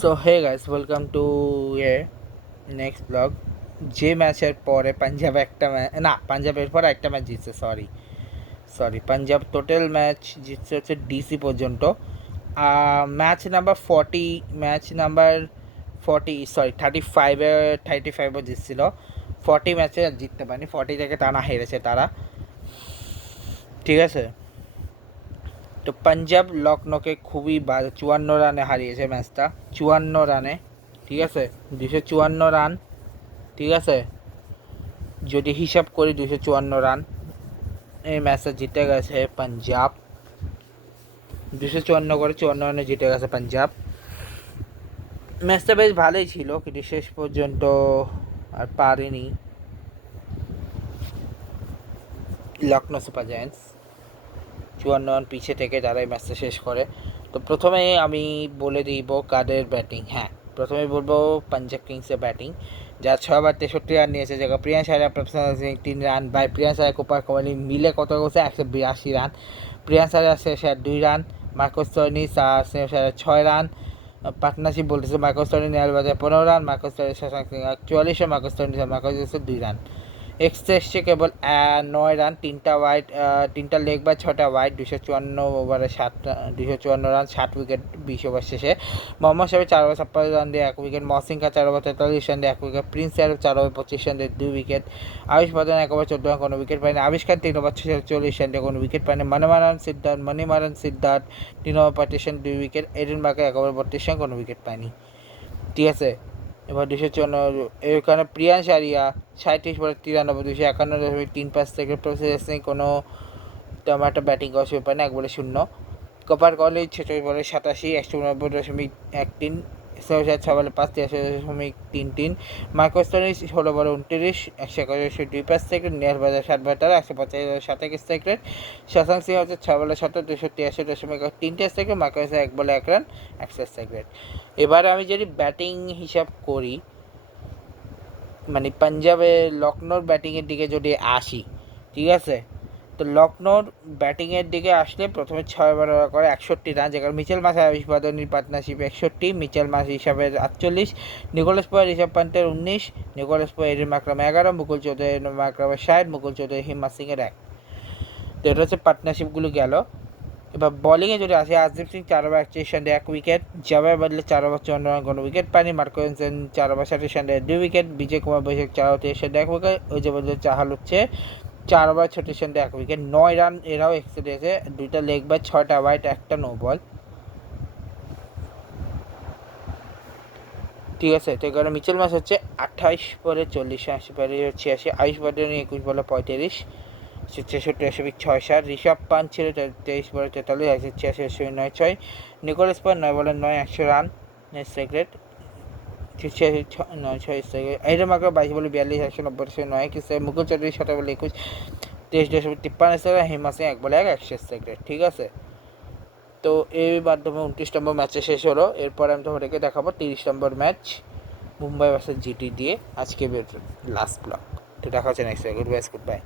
So hey guys, welcome to a next blog. যে ম্যাচের পরে পাঞ্জাব একটা ম্যাচ, না পাঞ্জাবের পরে একটা ম্যাচ জিতছে, পাঞ্জাব টোটাল ম্যাচ জিতছে হচ্ছে ডিসি পর্যন্ত। Match number 35ও জিতছিল। 40 ম্যাচে জিততে পারেনি, 40 থেকে টানা হেরেছে তারা, ঠিক আছে। তো পাঞ্জাব লখনৌকে খুবই 54 রানে হারিয়েছে ম্যাচটা, 54 রানে, ঠিক আছে। 254 রান, ঠিক আছে। যদি হিসাব করি 254 রান এই ম্যাচটা জিতে গেছে পাঞ্জাব। 254 করে 54 রানে জিতে গেছে পাঞ্জাব। ম্যাচটা বেশ ভালোই ছিল, কিন্তু শেষ পর্যন্ত আর পারেনি লখনৌ সুপার জায়ান্টস। 54 রান পিছিয়ে থেকে তারা এই ম্যাচটা শেষ করে। তো প্রথমে আমি বলে দিব কাদের ব্যাটিং। হ্যাঁ, প্রথমে বলবো পাঞ্জাব কিংসের ব্যাটিং, যা 6 বার 63 রান নিয়েছে। জায়গা প্রিয়াংশ আর্যা, প্রফেসর Singh 3 run, by Priyansh Arya, Cooper Kohli মিলে কত করছে 182 রান। প্রিয়াংশ আর্যা শেষ 2 রান, মার্কাস স্টোইনিস শেষ 6 রান। পার্টনারশিপ বলতেছে মার্কাস স্টোইনিস নেয়াল বাজার 15 run, Marcus Stoinis Shashank Singh 41, Marcus Stoinis 2 run. Extra এসছে কেবল 9 রান, 3টা ওয়াইড, 3টা লেগ বা 6টা ওয়াইড। 254 ওভারে 254 রান, 60 উইকেট 20 ওভার শেষে। মোহাম্মদ শামি 4 ওভার 56 রান দিয়ে 1 উইকেট, মহসিন খান 4 ওভার 43 রান দিয়ে 1 wicket, Prince Yadav 4 over 25 run দিয়ে 2 উইকেট, আয়ুষ বাদন 1 ওভার 14 রান কোনো উইকেট পায়নি, আবিশ খান 3 ওভার 46 রান দিয়ে কোনো উইকেট পায়নি, Manimaran Siddharth 3 over 35 run 2 wicket, Aiden Markram 1 over 32 run কোনো উইকেট পায়নি, ঠিক আছে। এবার 254 এখানে প্রিয়াংশ আরিয়া 37 বলে 93, 251.35 থেকে প্রসেস নেই, কোনো তেমন একটা ব্যাটিং করার সুযোগ পায় না, 1 বলে 0। কপার কলেজ 46 বলে 87, 189.13, 6 বলে 5, 83.33। মার্কাস স্টোইনিস 16 বলে 29, 121.2 থেকে। নেহাল বাজার 60 বলে 145.27 সেকেন্ড। শশাঙ্ক সিং হচ্ছে 6 বলে 17, 283.3 থেকে। মার্কাস 1 বলে 1 রান 61 সেকেন্ড। এবারে আমি যদি ব্যাটিং হিসাব করি, মানে পাঞ্জাবে লখনৌর ব্যাটিংয়ের দিকে যদি আসি, ঠিক আছে। তো লখনৌর ব্যাটিংয়ের দিকে আসলে প্রথমে 6 ওভার করে 61 রান, যেখানে মিচেল মাস আয়ুষ বাদনির পার্টনারশিপ 61, মিচেল মাস হিসাবে 48, নিকোলাস পুয়ার ঋষভ পান্তের 19, Nicholas Pooran Aiden Markram 11, Mukul Chaudhary মার্করামের 60, মুকুল চৌধুরী হিমা সিংয়ের 1। তো এটা হচ্ছে পার্টনারশিপগুলো গেল। এবার বলিংয়ে যদি আসে, আজদীপ সিং 4 ওভার 41 রান দিয়ে 1 উইকেট, জাভেদ বাদলে 4 ওভার 54 রান কোনো উইকেট পায়নি, মার্কো সেন 4 ওভার 27 রান দিয়ে 2 উইকেট, বিজয় কুমার বৈশাখ 4 ওভার 23 রান দিয়ে 1 উইকেট, ওই যে বলছে চাহাল হচ্ছে 4 ওভার 36 রান দিয়ে 1 উইকেট, 9 রান এরাও এক্সট্রা দিয়েছে, 2টা লেগ বাই, 6টা ওয়াইড, 1টা নো বল, ঠিক আছে। তো এখানে মিচেল মাস হচ্ছে 28 বলে 40, 80 বলে 86, আয়ুষ বাদনী 21 বলে 35, 66.6, ঋষভ পান্ত ছিল 23 বলে 43, 86.96, নিকোলাস পুয়ার 9 বলে 9, 100 run second, 96 second. Aiden Markram 22 বলে 42, 190.9 কিছু, মুকুল চৌধুরী 17 বলে 21, 23.53 সেকেন্ড, হিমা সিং 1 বলে 1, 100 সেকেন্ড, ঠিক আছে। তো এই মাধ্যমে 29 নম্বর ম্যাচে শেষ হলো। এরপরে আমি তোমাদেরকে দেখাবো 30 নম্বর ম্যাচ, মুম্বাই ভার্সেস জিটি দিয়ে, আজকে লাস্ট ব্লক। তো দেখা হচ্ছে নেক্সট, গুড বাই।